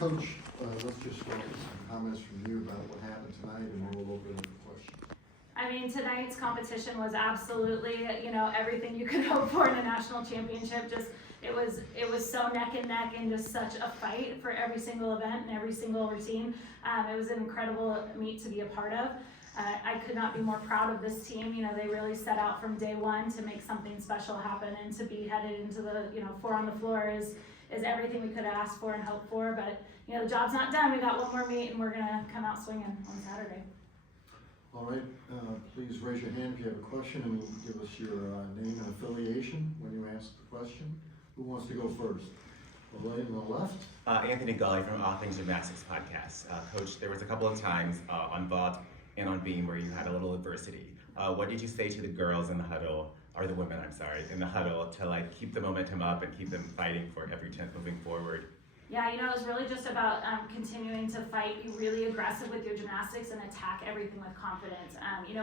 Coach, let's just start with some comments from you about what happened tonight, and we'll open up for questions. I mean, tonight's competition was absolutely, everything you could hope for in a national championship. Just it was so neck and neck and just such a fight for every single event and every single routine. It was an incredible meet to be a part of. I could not be more proud of this team. They really set out from day one to make something special happen, and to be headed into the 4 on the floor is everything we could have asked for and hoped for. But the job's not done. We got one more meet, and we're gonna come out swinging on Saturday. All right, please raise your hand if you have a question, and give us your name and affiliation when you ask the question. Who wants to go first? The lady on the left. Anthony Gully from All Things Gymnastics podcast. Coach, there was a couple of times on vault and on beam where you had a little adversity. What did you say to the girls in the huddle, or the women, I'm sorry, in the huddle, to keep the momentum up and keep them fighting for every 10th moving forward? Yeah, it was really just about continuing to fight, be really aggressive with your gymnastics, and attack everything with confidence.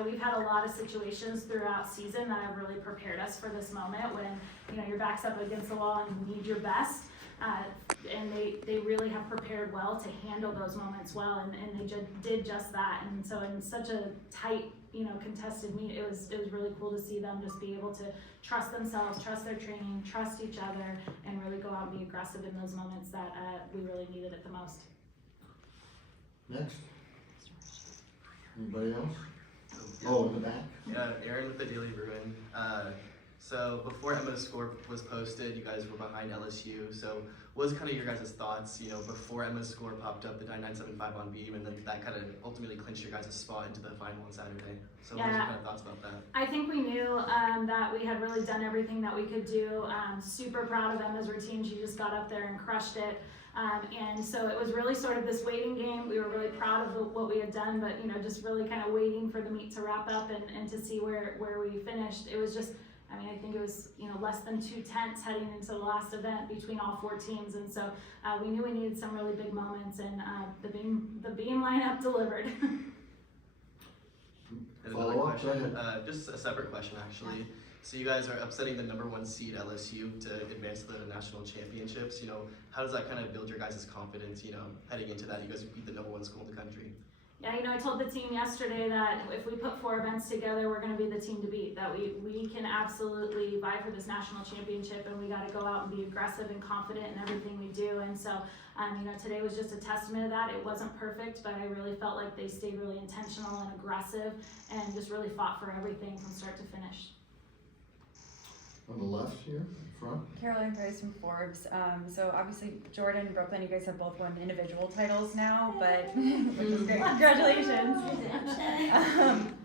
We've had a lot of situations throughout season that have really prepared us for this moment when, your back's up against the wall and you need your best. And they really have prepared well to handle those moments well, and they did just that. And so in such a tight, contested meet, it was really cool to see them just be able to trust themselves, trust their training, trust each other, and really go out and be aggressive in those moments that we really needed it the most. Next. Anybody else? Oh, in the back. Yeah, Aaron with the Daily Bruin. So before Emma's score was posted, you guys were behind LSU. So what was kind of your guys' thoughts, before Emma's score popped up, the 9975 on beam, and then that kind of ultimately clinched your guys' spot into the final on Saturday. So what was your kind of thoughts about that? I think we knew that we had really done everything that we could do. Super proud of Emma's routine. She just got up there and crushed it. And so it was really sort of this waiting game. We were really proud of what we had done, but just really kind of waiting for the meet to wrap up and to see where we finished. It was just, I think it was less than 2 tenths heading into the last event between all 4 teams, and so we knew we needed some really big moments, and the beam lineup delivered. Another question, just a separate question actually. So you guys are upsetting the #1 seed LSU to advance to the national championships. How does that kind of build your guys' confidence? Heading into that, you guys beat the #1 school in the country. Yeah, I told the team yesterday that if we put 4 events together, we're going to be the team to beat. That we can absolutely vie for this national championship, and we got to go out and be aggressive and confident in everything we do. And so, today was just a testament of that. It wasn't perfect, but I really felt like they stayed really intentional and aggressive, and just really fought for everything from start to finish. On the left here, in front. Caroline Price from Forbes. So obviously Jordan and Brooklyn, you guys have both won individual titles now, but which is great. Congratulations.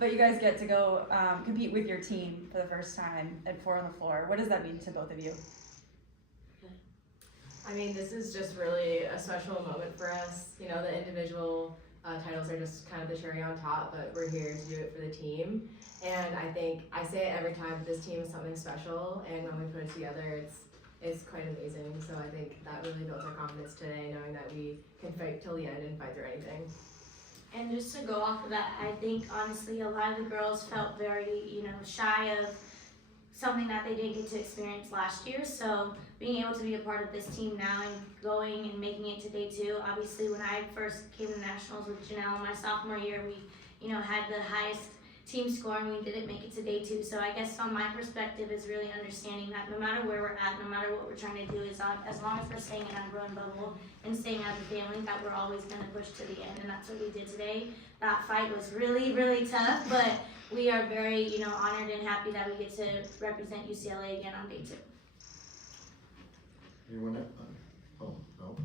But you guys get to go compete with your team for the first time at 4 on the floor. What does that mean to both of you? This is just really a special moment for us. The individual titles are just kind of the cherry on top, but we're here to do it for the team. And I think I say it every time, this team is something special, and when we put it together, it's quite amazing. So I think that really built our confidence today, knowing that we can fight till the end and fight through anything. And just to go off of that, I think honestly a lot of the girls felt very, shy of something that they didn't get to experience last year. So being able to be a part of this team now and going and making it to day 2, obviously when I first came to nationals with Janelle my sophomore year, we, had the highest team score and we didn't make it to day 2. So I guess from my perspective is really understanding that no matter where we're at, no matter what we're trying to do, is as long as we're staying in our growing bubble and staying as a family, that we're always going to push to the end, and that's what we did today. That fight was really, really tough, but we are very, honored and happy that we get to represent UCLA again on day 2. Anyone else? Oh, no.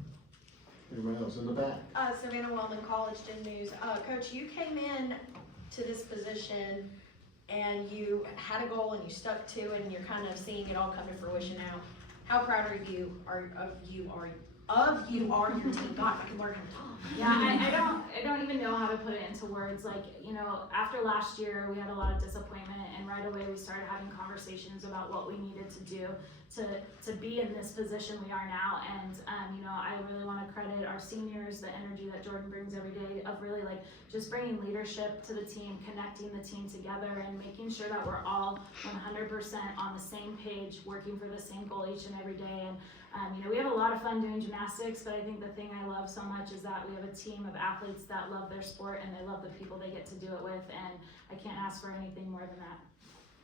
Anyone else in the back? Savannah Wellman, College Gym News. Coach, you came in to this position and you had a goal and you stuck to it, and you're kind of seeing it all come to fruition now. How proud are you of your team? God, I can learn how to talk. Yeah, I don't even know how to put it into words. After last year, we had a lot of disappointment, and right away we started having conversations about what we needed to do to be in this position we are now. And I really want to credit our our seniors, the energy that Jordan brings every day of really like just bringing leadership to the team, connecting the team together, and making sure that we're all 100% on the same page, working for the same goal each and every day. And you know, we have a lot of fun doing gymnastics, but I think the thing I love so much is that we have a team of athletes that love their sport and they love the people they get to do it with, and I can't ask for anything more than that.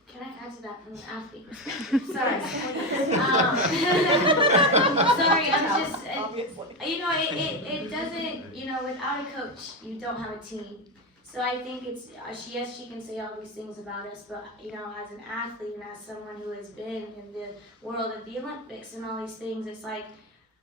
Can I add to that from an athlete perspective? Sorry. Sorry, I'm just, you know, it doesn't, you know, without a coach, you don't have a team. So I think it's, yes, she can say all these things about us, but, you know, as an athlete and as someone who has been in the world of the Olympics and all these things, it's like,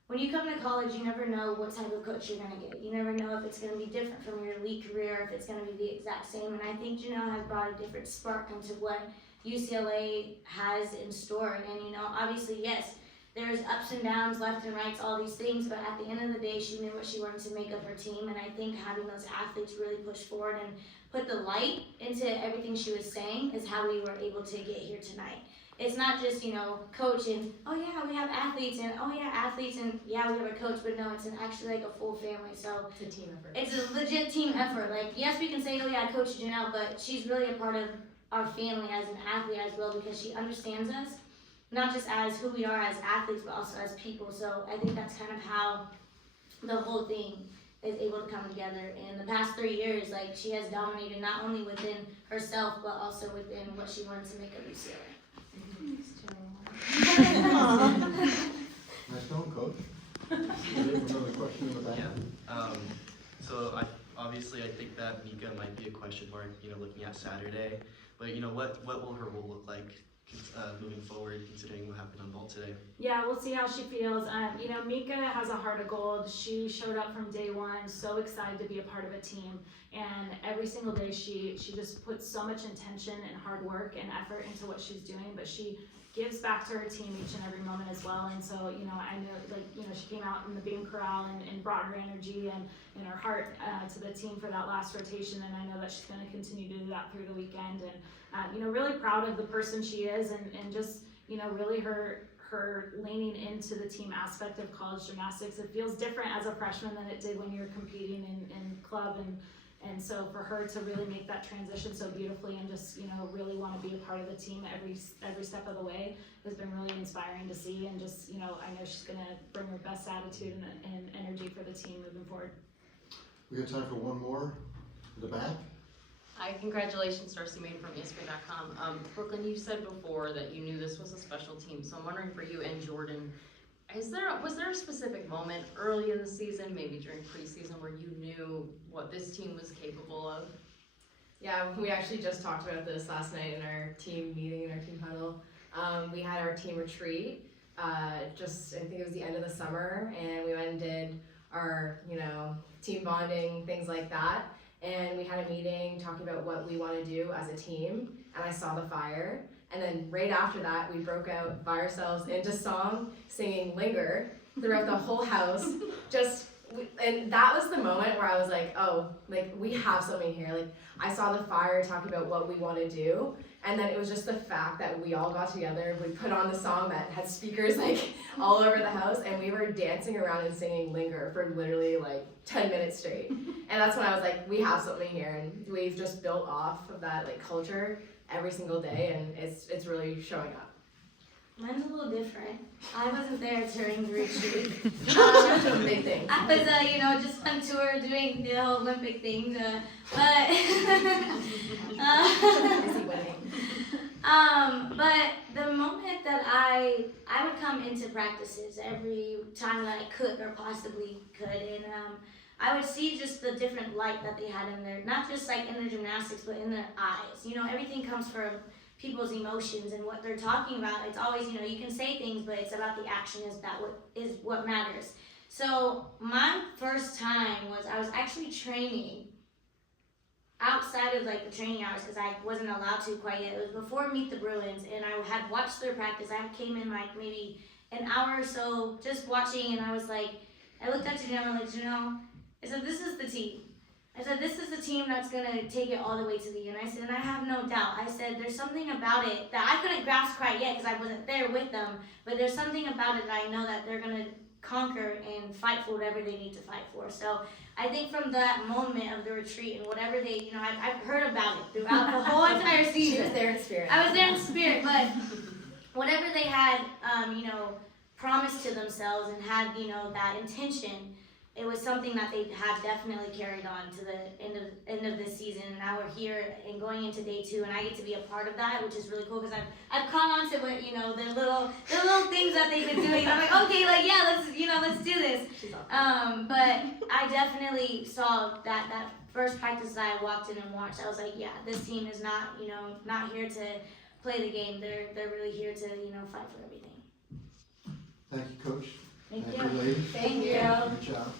when you come to college, you never know what type of coach you're going to get. You never know if it's going to be different from your elite career, or if it's going to be the exact same. And I think Janelle has brought a different spark into what UCLA has in store. And, you know, obviously, yes, there's ups and downs, left and rights, all these things, but at the end of the day, she knew what she wanted to make of her team. And I think having those athletes really push forward and put the light into everything she was saying is how we were able to get here tonight. It's not just, you know, coach and, oh yeah, we have athletes, and oh yeah, athletes, and yeah, we have a coach, but no, it's actually like a full family. So It's a team effort. it's a legit team effort. Like, yes, we can say, oh yeah, Coach Janelle, but she's really a part of our family as an athlete as well, because she understands us, not just as who we are as athletes, but also as people. So I think that's kind of how the whole thing is able to come together. In the past 3 years, like, she has dominated not only within herself, but also within what she wanted to make of UCLA. Nice going, Coach. We have another question in the back. Yeah. So obviously I think that Mika might be a question mark, you know, looking at Saturday. But, you know, what will her role look like moving forward, considering what happened on vault today? Yeah, we'll see how she feels. You know, Mika has a heart of gold. She showed up from day one, so excited to be a part of a team. And every single day she just puts so much intention and hard work and effort into what she's doing, but she gives back to her team each and every moment as well. And so, you know, I know, like, you know, she came out in the beam corral and brought her energy and her heart to the team for that last rotation. And I know that she's going to continue to do that through the weekend. And, you know, really proud of the person she is, and just, you know, really her leaning into the team aspect of college gymnastics. It feels different as a freshman than it did when you were competing in club, and so for her to really make that transition so beautifully and just, you know, really want to be a part of the team every step of the way has been really inspiring to see. And just, you know, I know she's going to bring her best attitude and energy for the team moving forward. We got time for one more in the back. Hi, congratulations, Darcy Main from ESPN.com. Brooklyn, you said before that you knew this was a special team, so I'm wondering for you and Jordan, was there a specific moment early in the season, maybe during preseason, where you knew what this team was capable of? Yeah, we actually just talked about this last night in our team meeting, in our team huddle. We had our team retreat, I think it was the end of the summer, and we went and did our, you know, team bonding, things like that. And we had a meeting talking about what we want to do as a team, and I saw the fire. And then right after that, we broke out by ourselves into song, singing Linger throughout the whole house. And that was the moment where I was like, oh, like, we have something here. Like, I saw the fire talking about what we want to do. And then it was just the fact that we all got together, we put on the song that had speakers like all over the house, and we were dancing around and singing Linger for literally like 10 minutes straight. And that's when I was like, we have something here, and we've just built off of that like culture every single day, and it's really showing up. Mine's a little different. I wasn't there during the retreat. That's a big thing. I was, you know, just on tour doing the whole Olympic thing, but Busy winning. but the moment that I would come into practices every time that I could or possibly could, and I would see just the different light that they had in their, not just like in their gymnastics, but in their eyes. You know, everything comes from people's emotions and what they're talking about. It's always, you know, you can say things, but it's about the action is what matters. So my first time was, I was actually training outside of like the training hours, because I wasn't allowed to quite yet. It was before Meet the Bruins, and I had watched their practice. I came in like maybe an hour or so just watching, and I was like, I looked at Janelle and like, Janelle, I said, this is the team. I said, this is the team that's going to take it all the way to the end. I said, and I have no doubt. I said, there's something about it that I couldn't grasp quite yet because I wasn't there with them, but there's something about it that I know that they're going to conquer and fight for whatever they need to fight for. So I think from that moment of the retreat and whatever they, you know, I've heard about it throughout the whole entire She season. was there in spirit. I was there in spirit, but whatever they had, you know, promised to themselves and had, you know, that intention, it was something that they have definitely carried on to the end of this season. And now we're here and going into day 2, and I get to be a part of that, which is really cool because I've caught on to what, you know, the little things that they've been doing. I'm like, okay, like yeah, let's do this. But I definitely saw that first practice that I walked in and watched. I was like, yeah, this team is not, you know, not here to play the game. They're really here to, you know, fight for everything. Thank you, Coach. Thank you, you. ladies. Thank you. Good job.